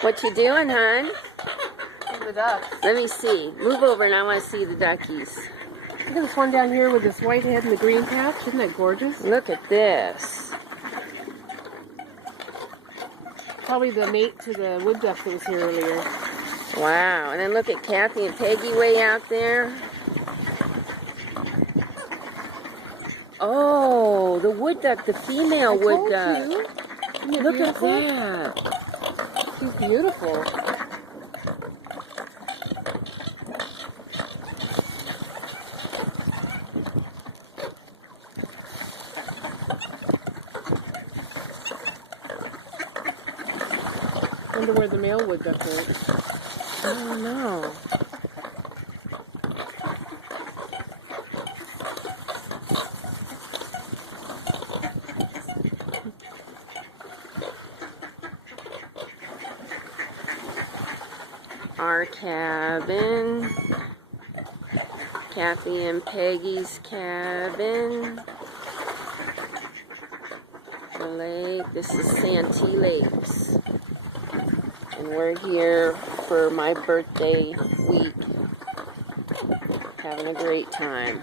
What you doing, hon? The ducks. Let me see. Move over and I want to see the duckies. Look at this one down here with this white head and the green patch. Isn't that gorgeous? Look at this. Probably the mate to the wood duck that was here earlier. Wow. And then look at Kathy and Peggy way out there. Oh, the wood duck, the female wood duck. Look at that. She's beautiful. I wonder where the male wood duck went. I don't know. Our cabin, Kathy and Peggy's cabin, the lake. This is Santee Lakes, and we're here for my birthday week, having a great time.